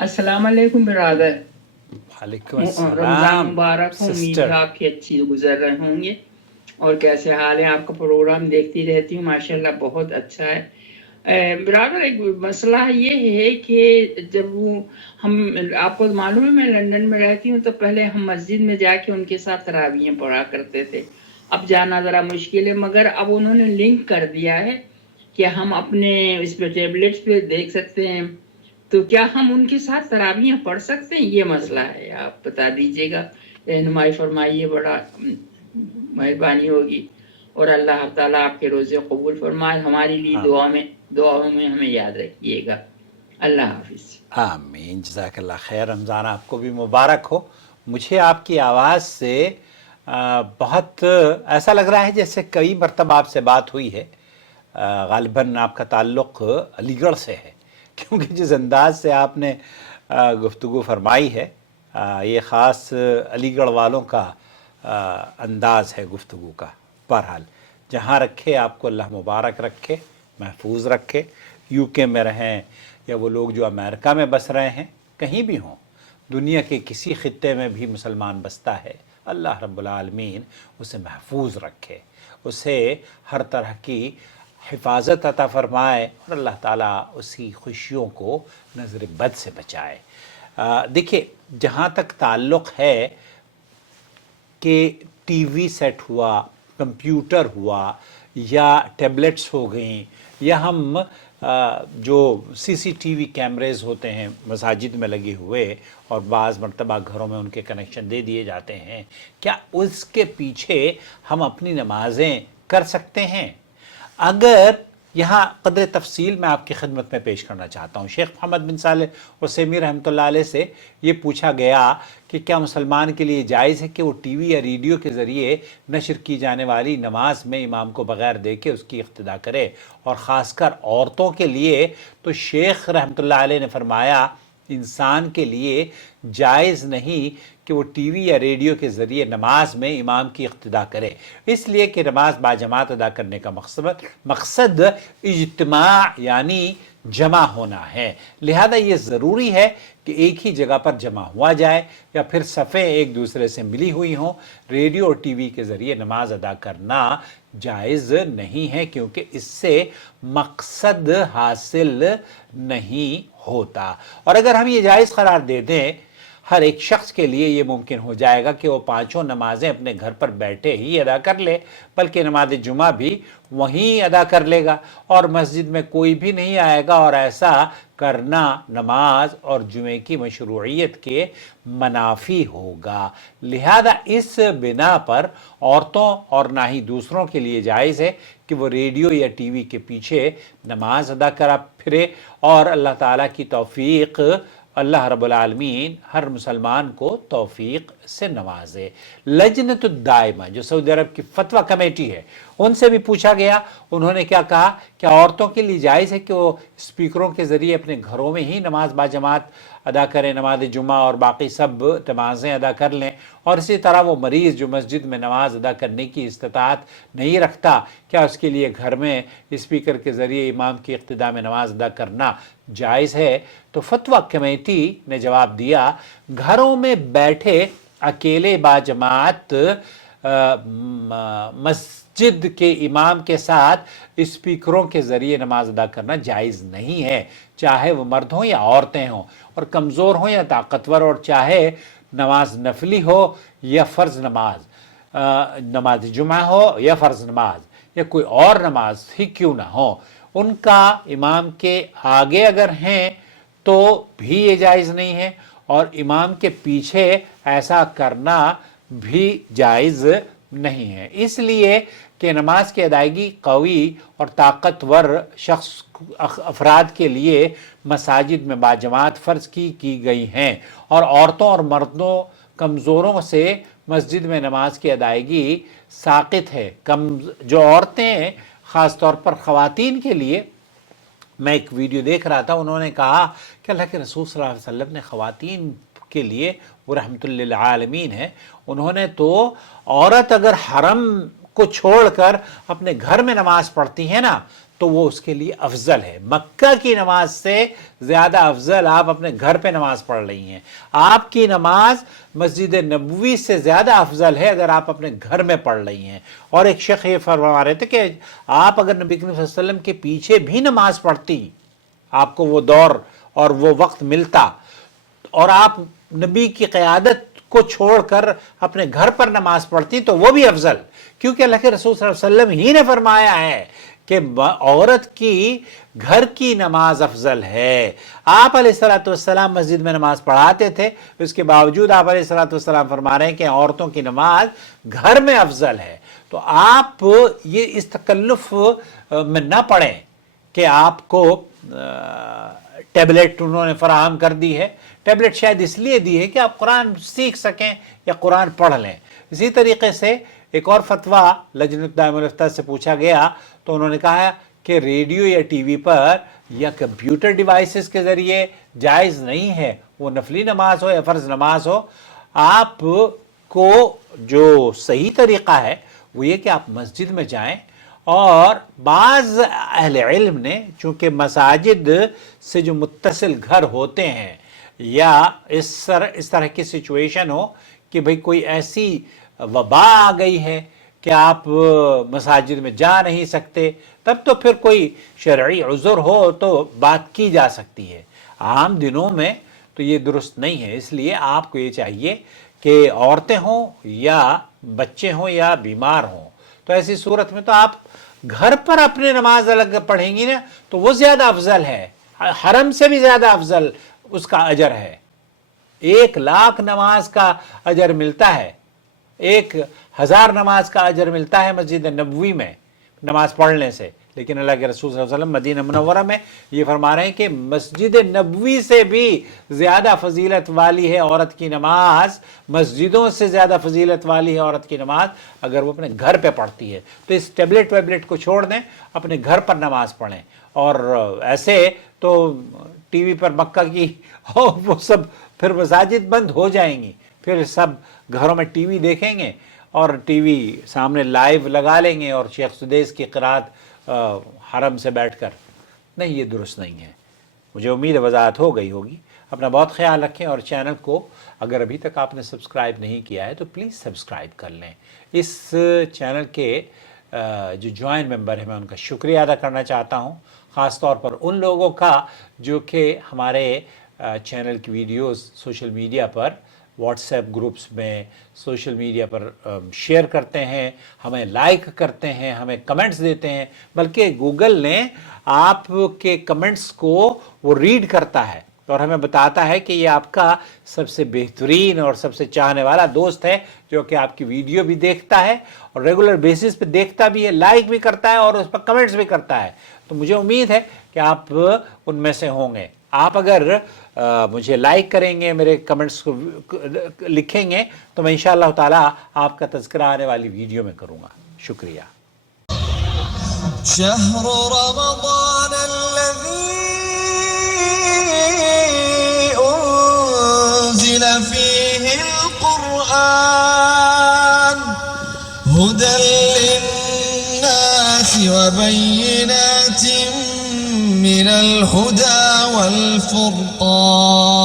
अस्सलाम वालेकुम बिरादर। वालेकुम रमज़ान अस्सलाम मुबारक हो। उम्मीद है सिस्टर। आपकी अच्छी गुजर रहे होंगे। और कैसे हाल है? आपका प्रोग्राम देखती रहती हूँ, माशाल्लाह बहुत अच्छा है। बिरादर, एक मसला ये है कि जब वो हम आपको मालूम है मैं लंदन में रहती हूँ, तो पहले हम मस्जिद में जाके उनके साथ तरावियाँ पढ़ा करते थे। अब जाना ज़रा मुश्किल है, मगर अब उन्होंने लिंक कर दिया है कि हम अपने इस पे टैबलेट्स पे देख सकते हैं। तो क्या हम उनके साथ तरावियाँ पढ़ सकते हैं? ये मसला है, आप बता दीजिएगा, रहनुमाई फरमाइए, बड़ा मेहरबानी होगी। और अल्लाह ताला आपके रोज़े कबूल फरमाए। हमारे लिए दुआओं में हमें याद रखिएगा। अल्लाह हाफिज़। आमीन, जज़ाकल्लाह खैर। रमज़ान आपको भी मुबारक हो। मुझे आपकी आवाज़ से बहुत ऐसा लग रहा है जैसे कई मरतबा आपसे बात हुई है। ग़ालिबन आपका ताल्लुक़ अलीगढ़ से है, क्योंकि जिस अंदाज से आपने गुफ्तगू फरमाई है, ये ख़ास अलीगढ़ वालों का अंदाज़ है गुफ्तगू का। बहरहाल जहाँ रखे आपको अल्लाह मुबारक रखे, महफूज रखे। यूके में रहें या वो लोग जो अमेरिका में बस रहे हैं, कहीं भी हों, दुनिया के किसी ख़ित्ते में भी मुसलमान बसता है, अल्लाह रब्बुल आलमीन उसे महफूज रखे, उसे हर तरह की हिफाजत अता फ़रमाए और अल्लाह ताला उसी खुशियों को नज़र बद से बचाए। देखिए, जहाँ तक ताल्लुक़ है कि टीवी सेट हुआ, कंप्यूटर हुआ या टैबलेट्स हो गई, या हम जो सीसीटीवी कैमरेज़ होते हैं मसाजिद में लगे हुए और बाज़ मरतबा घरों में उनके कनेक्शन दे दिए जाते हैं, क्या उसके पीछे हम अपनी नमाज़ें कर सकते हैं? अगर यहाँ क़द्र तफ़सील मैं आपकी खिदमत में पेश करना चाहता हूँ। शेख मोहम्मद बिन सालेह उसैमी रहमतुल्लाह अलैह से ये पूछा गया कि क्या मुसलमान के लिए जायज़ है कि वो टीवी या रेडियो के ज़रिए नशर की जाने वाली नमाज में इमाम को बग़ैर देखे उसकी इक़्तिदा करे, और ख़ासकर औरतों के लिए तो शेख रहमतुल्लाह अलैह ने फरमाया इंसान के लिए जायज़ नहीं कि वो टीवी या रेडियो के ज़रिए नमाज में इमाम की इक़्तिदा करे, इसलिए कि नमाज बाजमात अदा करने का मकसद इज्तिमा यानी जमा होना है। लिहाजा ये ज़रूरी है कि एक ही जगह पर जमा हुआ जाए या फिर सफ़े एक दूसरे से मिली हुई हों। रेडियो और टीवी के ज़रिए नमाज अदा करना जायज़ नहीं है, क्योंकि इससे मकसद हासिल नहीं होता। और अगर हम ये जायज़ करार दे दें, हर एक शख्स के लिए ये मुमकिन हो जाएगा कि वो पाँचों नमाज़ें अपने घर पर बैठे ही अदा कर ले, बल्कि नमाज जुमा भी वहीं अदा कर लेगा और मस्जिद में कोई भी नहीं आएगा, और ऐसा करना नमाज और जुमे की मशरूइयत के मनाफी होगा। लिहाजा इस बिना पर औरतों और ना ही दूसरों के लिए जायज़ है कि वो रेडियो या टीवी के पीछे नमाज अदा करा फिरे, और अल्लाह ताला की तौफीक, अल्लाह रब्बुल आलमीन हर मुसलमान को तौफीक से नवाजे। लजनतुद दाइमा जो सऊदी अरब की फतवा कमेटी है, उनसे भी पूछा गया, उन्होंने क्या कहा कि औरतों के लिए जायज़ है कि वो स्पीकरों के ज़रिए अपने घरों में ही नमाज बाजमात अदा करें, नमाज जुमा और बाकी सब नमाज़ें अदा कर लें, और इसी तरह वो मरीज़ जो मस्जिद में नमाज अदा करने की इस्तिताअत नहीं रखता, क्या उसके लिए घर में स्पीकर के ज़रिए इमाम की इक़्तिदा में नमाज अदा करना जायज़ है? तो फतवा कमेटी ने जवाब दिया, घरों में बैठे अकेले बाजमात मस्जिद के इमाम के साथ स्पीकरों के ज़रिए नमाज अदा करना जायज़ नहीं है, चाहे वो मर्द हों या औरतें हों, और कमज़ोर हों या ताकतवर, और चाहे नमाज नफली हो या फ़र्ज़ नमाज, नमाज जुमा हो या फ़र्ज़ नमाज या कोई और नमाज ही क्यों ना हो, उनका इमाम के आगे अगर हैं तो भी ये जायज़ नहीं है, और इमाम के पीछे ऐसा करना भी जायज़ नहीं है। इसलिए कि नमाज की अदायगी कवी और ताकतवर शख्स अफराद के लिए मसाजिद में बाजमात फ़र्ज़ की गई हैं, और औरतों और मर्दों कमज़ोरों से मस्जिद में नमाज की अदायगी साक़ित है। जो औरतें ख़ास तौर पर ख़वातीन के लिए, मैं एक वीडियो देख रहा था, उन्होंने कहा कि अल्लाह के रसूल सल्लल्लाहु अलैहि वसल्लम ने ख़वातीन के लिए, वो रहमतुल लिल आलमीन है, उन्होंने तो औरत अगर हरम को छोड़कर अपने घर में नमाज पढ़ती है ना, تو وہ اس کے لیے افضل ہے. مکہ کی نماز سے زیادہ افضل آپ اپنے گھر پہ نماز پڑھ رہی ہیں. آپ کی نماز مسجد نبوی سے زیادہ افضل ہے اگر آپ اپنے گھر میں پڑھ رہی ہیں. اور ایک شیخ یہ فرما رہے تھے کہ آپ اگر نبی کریم صلی اللہ علیہ وسلم کے پیچھے بھی نماز پڑھتی, آپ کو وہ دور اور وہ وقت ملتا, اور آپ نبی کی قیادت کو چھوڑ کر اپنے گھر پر نماز پڑھتی تو وہ بھی افضل, کیونکہ اللہ کے رسول صلی اللہ علیہ وسلم ہی نے فرمایا ہے کہ عورت کی گھر کی نماز افضل ہے. آپ علیہ الصلوۃ والسلام مسجد میں نماز پڑھاتے تھے, اس کے باوجود آپ علیہ الصلوۃ والسلام فرما رہے ہیں کہ عورتوں کی نماز گھر میں افضل ہے. تو آپ یہ اس تکلف میں نہ پڑیں کہ آپ کو ٹیبلٹ انہوں نے فراہم کر دی ہے. ٹیبلٹ شاید اس لیے دی ہے کہ آپ قرآن سیکھ سکیں یا قرآن پڑھ لیں. اسی طریقے سے ایک اور فتویٰ لجنہ دائمہ الافتاء سے پوچھا گیا تو انہوں نے کہا کہ ریڈیو یا ٹی وی پر یا کمپیوٹر ڈیوائسز کے ذریعے جائز نہیں ہے, وہ نفلی نماز ہو یا فرض نماز ہو. آپ کو جو صحیح طریقہ ہے وہ یہ کہ آپ مسجد میں جائیں, اور بعض اہل علم نے چونکہ مساجد سے جو متصل گھر ہوتے ہیں یا اس طرح کی سچویشن ہو کہ بھئی کوئی ایسی وبا آ گئی ہے کہ آپ مساجد میں جا نہیں سکتے, تب تو پھر کوئی شرعی عذر ہو تو بات کی جا سکتی ہے. عام دنوں میں تو یہ درست نہیں ہے. اس لیے آپ کو یہ چاہیے کہ عورتیں ہوں یا بچے ہوں یا بیمار ہوں, تو ایسی صورت میں تو آپ گھر پر اپنے نماز الگ پڑھیں گی نا تو وہ زیادہ افضل ہے, حرم سے بھی زیادہ افضل اس کا اجر ہے. 1,00,000 نماز کا اجر ملتا ہے, 1,000 نماز کا اجر ملتا ہے مسجد نبوی میں نماز پڑھنے سے. لیکن اللہ کے رسول صلی اللہ علیہ وسلم مدینہ منورہ میں یہ فرما رہے ہیں کہ مسجد نبوی سے بھی زیادہ فضیلت والی ہے عورت کی نماز, مسجدوں سے زیادہ فضیلت والی ہے عورت کی نماز اگر وہ اپنے گھر پہ پڑھتی ہے. تو اس ٹیبلٹ ویبلٹ کو چھوڑ دیں, اپنے گھر پر نماز پڑھیں. اور ایسے تو ٹی وی پر مکہ کی وہ سب پھر مساجد بند ہو جائیں گی, پھر سب گھروں میں ٹی وی دیکھیں گے اور ٹی وی سامنے لائیو لگا لیں گے اور شیخ سدیس کی قرات حرم سے بیٹھ کر. نہیں, یہ درست نہیں ہے. مجھے امید وضاحت ہو گئی ہوگی. اپنا بہت خیال رکھیں, اور چینل کو اگر ابھی تک آپ نے سبسکرائب نہیں کیا ہے تو پلیز سبسکرائب کر لیں. اس چینل کے جو جوائن ممبر ہیں میں ان کا شکریہ ادا کرنا چاہتا ہوں, خاص طور پر ان لوگوں کا جو کہ ہمارے چینل کی ویڈیوز سوشل میڈیا پر, واٹس ایپ گروپس میں, سوشل میڈیا پر شیئر کرتے ہیں, ہمیں لائک کرتے ہیں, ہمیں کمنٹس دیتے ہیں. بلکہ گوگل نے آپ کے کمنٹس کو وہ ریڈ کرتا ہے اور ہمیں بتاتا ہے کہ یہ آپ کا سب سے بہترین اور سب سے چاہنے والا دوست ہے, جو کہ آپ کی ویڈیو بھی دیکھتا ہے اور ریگولر بیسس پہ دیکھتا بھی ہے, لائک بھی کرتا ہے اور اس پر کمنٹس بھی کرتا ہے. تو مجھے امید ہے کہ آپ ان میں سے ہوں گے. آپ اگر مجھے لائک کریں گے, میرے کمنٹس کو لکھیں گے, تو میں انشاءاللہ تعالی آپ کا تذکرہ آنے والی ویڈیو میں کروں گا. شکریہ. شهر رمضان الذي أنزل فيه القرآن هدى للناس وبينات من الهدى والفرقان